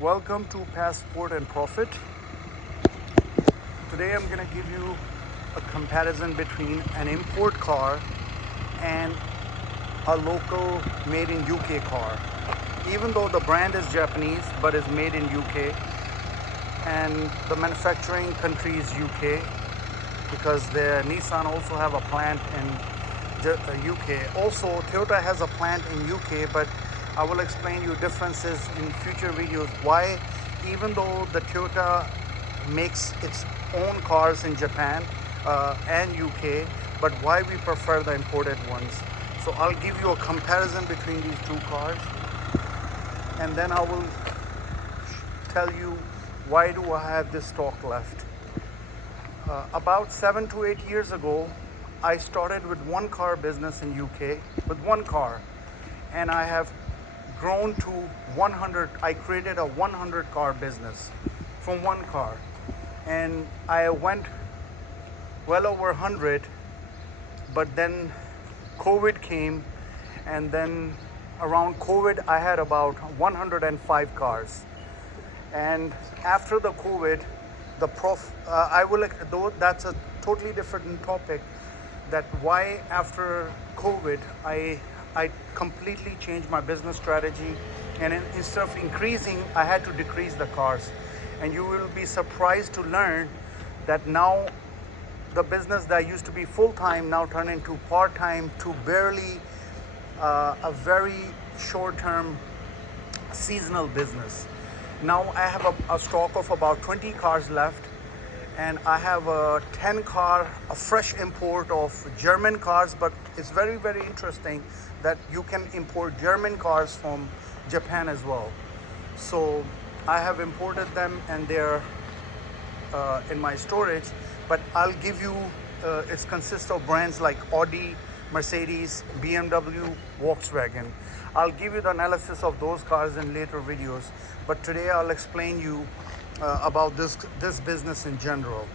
Welcome to Passport and Profit. Today I'm going to give you a comparison between an import car and a local made in UK car. Even though the brand is Japanese but is made in UK and the manufacturing country is UK, because the Nissan also have a plant in UK. Also Toyota has a plant in UK, but I will explain you differences in future videos why, even though the Toyota makes its own cars in Japan and UK, but why we prefer the imported ones. So I'll give you a comparison between these two cars, and then I will tell you why do I have this stock left. About 7 to 8 years ago, I started with one car business in UK with one car, and I have grown to 100. I created a 100 car business from one car, and I went well over 100, but then COVID came, and then around COVID I had about 105 cars. And after the COVID, I will, though that's a totally different topic, that why after COVID I completely changed my business strategy, and instead of increasing, I had to decrease the cars. And you will be surprised to learn that now the business that used to be full-time now turned into part-time to barely a very short-term seasonal business. Now I have a stock of about 20 cars left, and I have a 10 car, a fresh import of German cars. But it's very, very interesting that you can import German cars from Japan as well. So I have imported them, and they're in my storage. But I'll give you, it consists of brands like Audi, Mercedes, BMW, Volkswagen. I'll give you the analysis of those cars in later videos, but today I'll explain you about this business in general.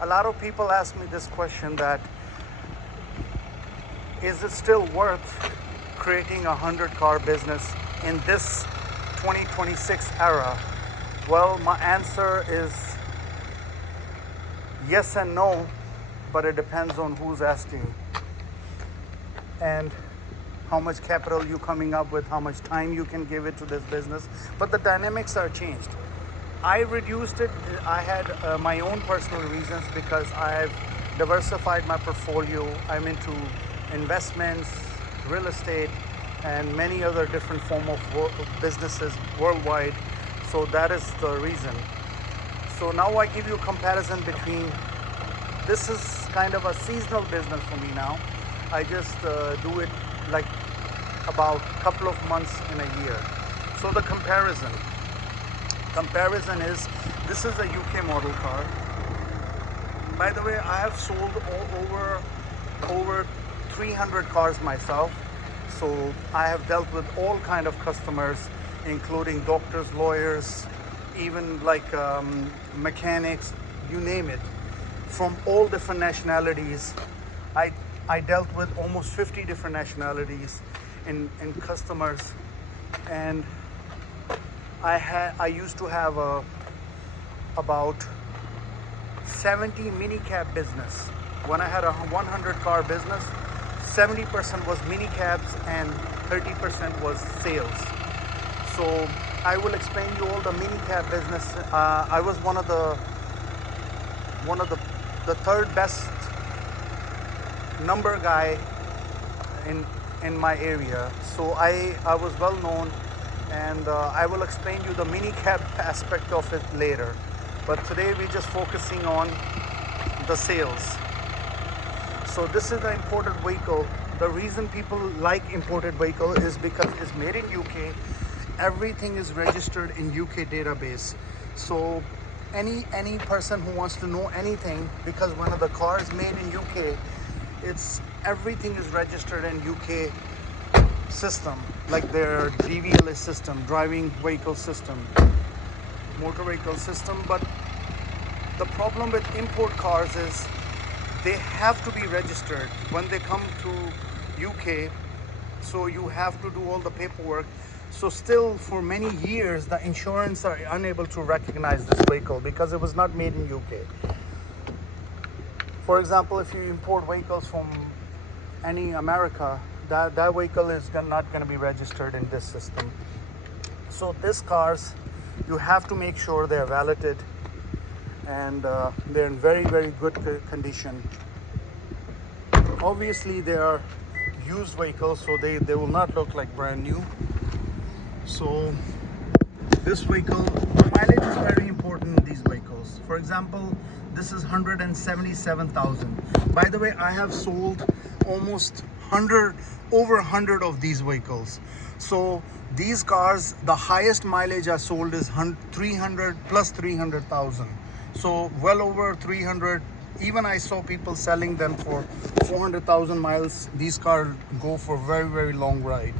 A lot of people ask me this question, that is it still worth creating a 100-car business in this 2026 era? Well, my answer is yes and no, but it depends on who's asking and how much capital you coming up with, how much time you can give it to this business. But the dynamics are changed. I reduced it. I had my own personal reasons, because I've diversified my portfolio. I'm into investments, real estate, and many other different form of businesses worldwide. So that is the reason. So now I give you a comparison between, this is kind of a seasonal business for me now. I just do it like about a couple of months in a year. So the comparison is, this is a UK model car. By the way, I have sold over 300 cars myself. So I have dealt with all kind of customers, including doctors, lawyers, even like mechanics, you name it, from all different nationalities. I dealt with almost 50 different nationalities in customers, and I used to have about 70 mini cab business. When I had a 100 car business, 70% was mini cabs and 30% was sales. So I will explain you all the mini cab business. I was one of the third best number guy in my area. So I was well known, and I will explain you the mini cab aspect of it later. But today we're just focusing on the sales. So this is the imported vehicle. The reason people like imported vehicle is because it's made in UK. Everything is registered in UK database. So any person who wants to know anything, because one of the cars made in UK, everything is registered in UK system, like their DVLA system, driving vehicle system, motor vehicle system. But the problem with import cars is they have to be registered. When they come to UK, so you have to do all the paperwork. So still for many years the insurance are unable to recognize this vehicle because it was not made in UK. For example, if you import vehicles from any America, that vehicle is not going to be registered in this system. So these cars, you have to make sure they're validated and they're in very, very good condition. Obviously they are used vehicles, so they will not look like brand new. So this vehicle, the mileage is very important in these vehicles. For example, this is 177,000. By the way, I have sold almost over 100 of these vehicles. So these cars, the highest mileage I sold is 300 plus 300,000. So well over 300. Even I saw people selling them for 400,000 miles. These cars go for very, very long ride.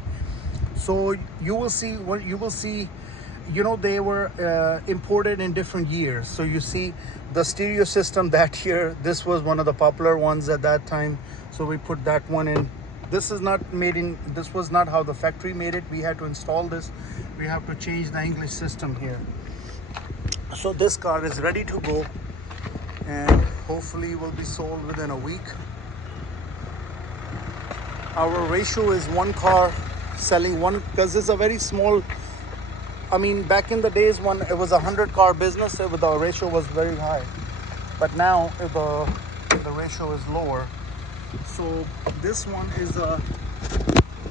So you will see what you will see. You know, they were imported in different years. So you see the stereo system that year, this was one of the popular ones at that time. So we put that one in. This is not made in, this was not how the factory made it. We had to install this. We have to change the English system here. So this car is ready to go and hopefully will be sold within a week. Our ratio is one car selling one, because it's a very small, I mean, back in the days when it was a 100-car business, the ratio was very high. But now the ratio is lower. So this one is a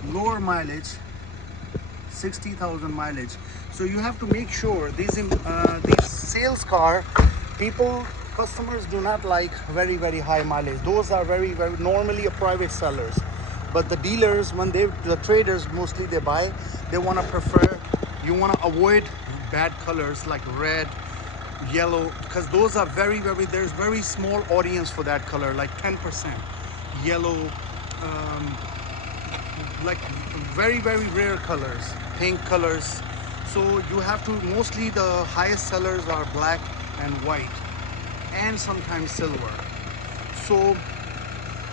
lower mileage, 60,000 mileage. So you have to make sure these sales car, customers do not like very, very high mileage. Those are very, very normally a private sellers. But the dealers, when the traders mostly they buy, they want to prefer, you want to avoid bad colors like red, yellow, because those are very, very, there's very small audience for that color, like 10%. Yellow, like very, very rare colors, pink colors. So you have to, mostly the highest sellers are black and white and sometimes silver. So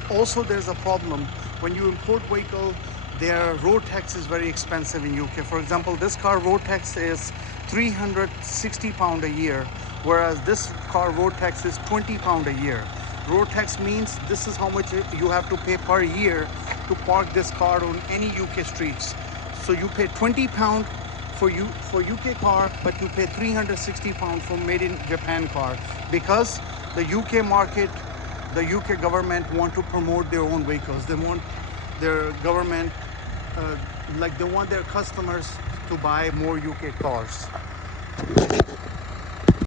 also there's a problem when you import vehicle, their road tax is very expensive in UK. For example, this car road tax is 360 pound a year, whereas this car road tax is 20 pound a year. Road tax means this is how much you have to pay per year to park this car on any UK streets. So you pay 20 pound for UK car, but you pay 360 pound for made in Japan car, because the UK market, the UK government want to promote their own vehicles. They want their government, like they want their customers to buy more UK cars.